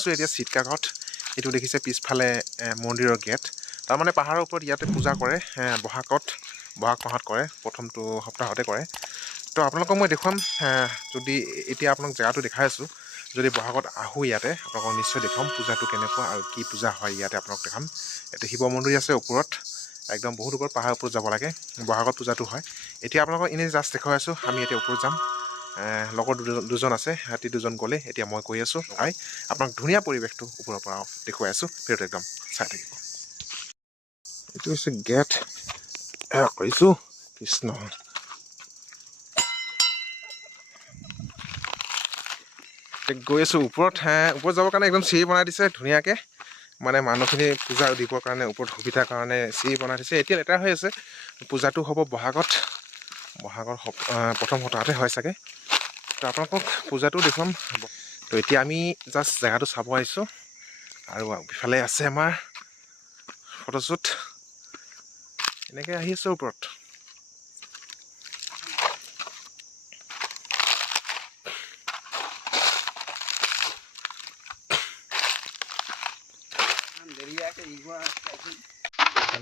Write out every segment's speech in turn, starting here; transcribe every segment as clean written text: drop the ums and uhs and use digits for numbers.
আছোঁ এতিয়া চিটকাঘৰত। এইটো দেখিছে পিছফালে মন্দিৰৰ গেট। তাৰমানে পাহাৰৰ ওপৰত ইয়াতে পূজা কৰে, বহাগ মাহত কৰে, প্ৰথমটো সপ্তাহতে কৰে। তো আপোনালোকক মই দেখুৱাম, যদি এতিয়া আপোনাক জেগাটো দেখাই আছোঁ। যদি বহাগত আহোঁ ইয়াতে আপোনালোকক নিশ্চয় দেখুৱাম পূজাটো কেনেকুৱা আৰু কি পূজা হয় ইয়াতে আপোনালোক দেখাম। ইয়াতে শিৱ মন্দিৰ আছে ওপৰত, একদম বহুত ওপৰত, পাহাৰৰ ওপৰত যাব লাগে, বহাগত পূজাটো হয়। এতিয়া আপোনালোকক এনেই জাষ্ট দেখুৱাই আছোঁ। আমি এতিয়া ওপৰত যাম, লগৰ দুজন আছে, সিহঁতি দুজন গ'লে এতিয়া মই কৈ আছোঁ। হয়, আপোনাক ধুনীয়া পৰিৱেশটো ওপৰৰ পৰা দেখুৱাই আছোঁ, ভিডিঅ'টো একদম চাই থাকিব। এইটো হৈছে গেট, কৰিছোঁ কৃষ্ণ। গৈ আছোঁ ওপৰত, ওপৰত যাবৰ কাৰণে একদম চিৰি বনাই দিছে ধুনীয়াকৈ, মানে মানুহখিনি পূজা দিবৰ কাৰণে ওপৰত সুবিধাৰ কাৰণে চিৰি বনাই দিছে। এতিয়া লেতেৰা হৈ আছে, পূজাটো হ'ব বহাগৰ প্ৰথম সপ্তাহতে হয় চাগে। তো আপোনালোকক পূজাটো দেখুৱাম। তো এতিয়া আমি জাষ্ট জেগাটো চাব আহিছোঁ, আৰু ইফালে আছে আমাৰ ফটোশ্বুট। এনেকৈ আহি আছোঁ ওপৰত।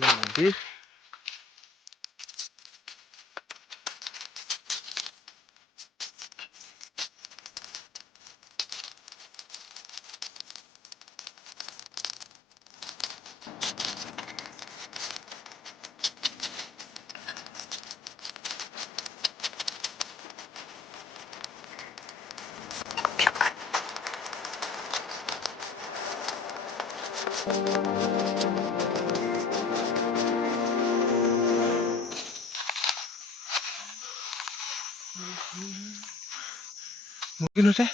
মন্দিৰ মুৰ্গী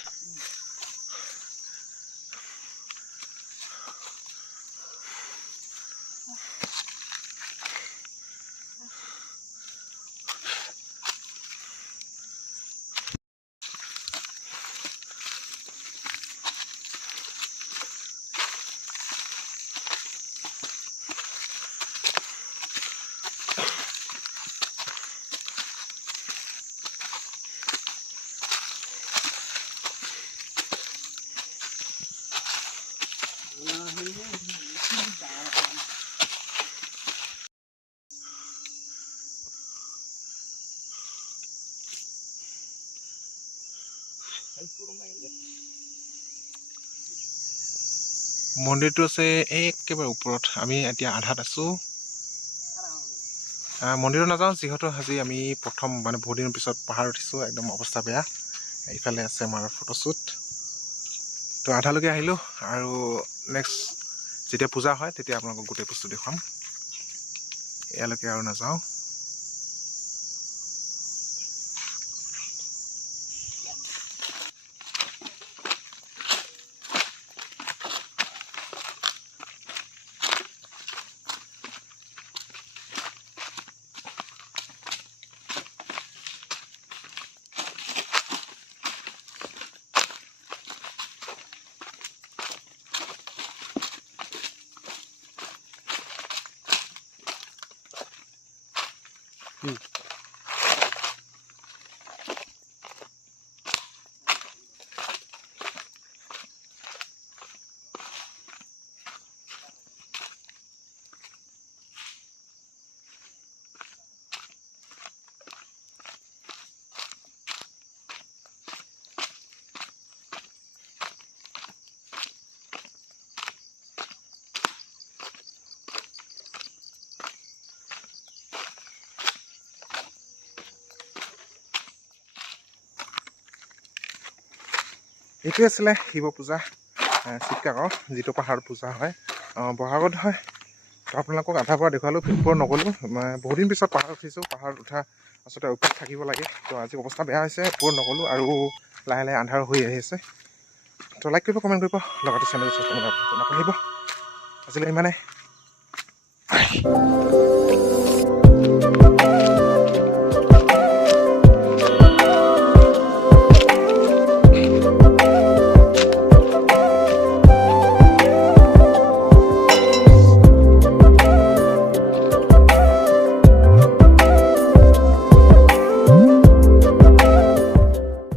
মন্দিৰটো আছে একেবাৰে ওপৰত। আমি এতিয়া আধাত আছোঁ। মন্দিৰত নাযাওঁ, যিহেতু আজি আমি প্ৰথম বহুত দিনৰ পিছত পাহাৰ উঠিছোঁ, একদম অৱস্থা বেয়া। ইফালে আছে আমাৰ ফটোশ্বুট। তো আধালৈকে আহিলোঁ, আৰু নেক্সট যেতিয়া পূজা হয় তেতিয়া আপোনালোকক গোটেই বস্তু দেখুৱাম। ইয়ালৈকে আৰু নাযাওঁ। এইটোৱে আছিলে শিৱ পূজা, চিটকাঘৰ, যিটো পাহাৰত পূজা হয়, বহাগত হয়। তো আপোনালোকক আধাৰ পৰা দেখুৱালোঁ, ওপৰত নগ'লোঁ। বহুত দিন পিছত পাহাৰত উঠিছোঁ। পাহাৰত উঠা আচলতে ওপৰত থাকিব লাগে। তো আজি অৱস্থা বেয়া হৈছে, ওপৰত নগ'লোঁ, আৰু লাহে লাহে আন্ধাৰ হৈ আহি আছে। তো লাইক কৰিব, কমেণ্ট কৰিব, লগতে চেনেলটো ছাবস্ক্ৰাইব কৰিব নাপাহৰিব। আজিলৈ ইমানে।